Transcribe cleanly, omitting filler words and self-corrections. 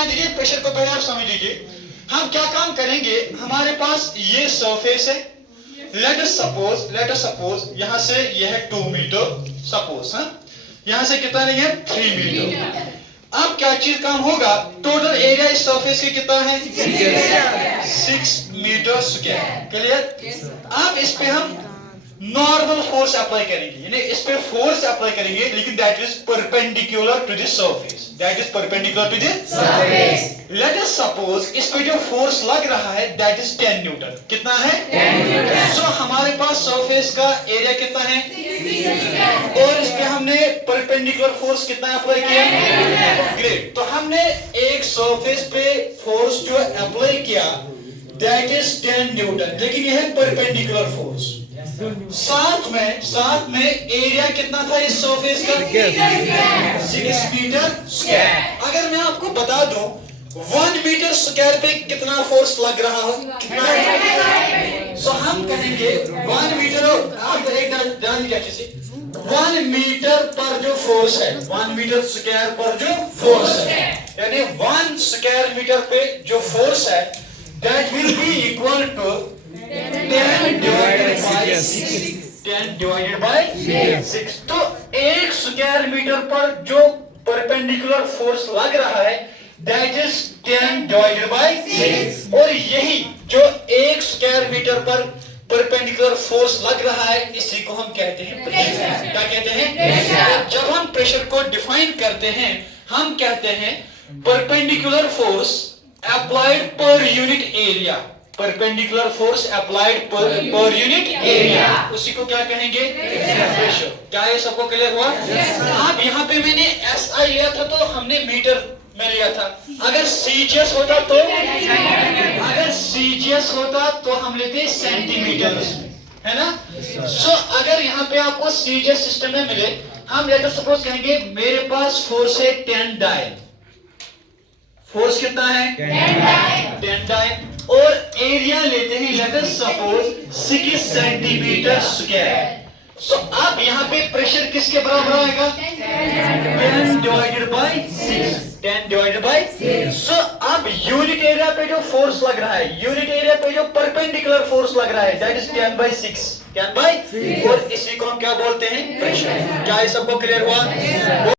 ध्यान दीजिए, प्रेशर को पहले आप समझ लीजिए। हम क्या काम करेंगे, हमारे पास ये सरफेस है, लेट अस सपोज यहां से यह है 2 मीटर सपोज, यहां से कितना नहीं है 3 मीटर। अब क्या चीज काम होगा, टोटल एरिया इस सरफेस के कितना है 6 मीटर स्क्वायर। क्लियर? अब इस पे हम नॉर्मल फोर्स अप्लाई करेंगे, यानी इस पे फोर्स अप्लाई करेंगे, लेकिन that is perpendicular to the surface, that is perpendicular to the surface. Let us suppose इस पे जो फोर्स लग रहा है दैट इज 10 न्यूटन। कितना है 10 न्यूटन। सो हमारे पास सरफेस का एरिया कितना है, और इस पे हमने परपेंडिकुलर फोर्स कितना अप्लाई किया, ग्रेट। तो हमने एक सरफेस पे फोर्स जो अप्लाई किया दैट इज 10 न्यूटन, लेकिन यह है परपेंडिकुलर फोर्स। साथ में एरिया कितना था इस सरफेस का 6 मीटर स्क्वायर। अगर मैं आपको बता दूं 1 मीटर स्क्वायर पे कितना फोर्स लग रहा हो, कितना, सो हम कहेंगे 1 मीटर, आप एक ध्यान दीजिए अच्छे से, 1 मीटर पर जो फोर्स है, 1 मीटर स्क्वायर पर जो फोर्स है, यानी 1 स्क्वायर मीटर पे जो फोर्स है that will be equal to 10 divided by 6। तो 1 स्क्वायर मीटर पर जो परपेंडिकुलर फोर्स लग रहा है दैट इज 10 डिवाइडेड बाय 6, और यही जो 1 स्क्वायर मीटर पर परपेंडिकुलर फोर्स लग रहा है इसी को हम कहते हैं प्रेशर। क्या कहते हैं, प्रेशर। जब हम प्रेशर को डिफाइन करते हैं हम कहते हैं perpendicular force applied per unit area, perpendicular force applied per unit area, उसी को क्या कहेंगे, प्रेशर। क्या ये सबको क्लियर हुआ? अब यहाँ पे मैंने SI लिया था तो हमने मीटर में लिया था, अगर CGS होता तो हम लेते सेंटीमीटर में, है ना। सो अगर यहाँ पे आपको CGS सिस्टम में मिले, हम लेट अस सपोज कहेंगे मेरे पास फोर्स है 10 डायल, फोर्स कितना है 10 डायल, और एरिया लेते हैं let us suppose 6 centimetre square. So अब यहाँ पे प्रेशर किसके बराबर आएगा 10 divided by 6, 10 divided by 6। So अब यूनिट एरिया पे जो फोर्स लग रहा है, यूनिट एरिया पे जो परपेंडिकुलर फोर्स लग रहा है दैट इज 10 बाय 6, 10 बाय 6, और इसी को हम क्या बोलते हैं, प्रेशर। क्या ये सबको क्लियर हुआ?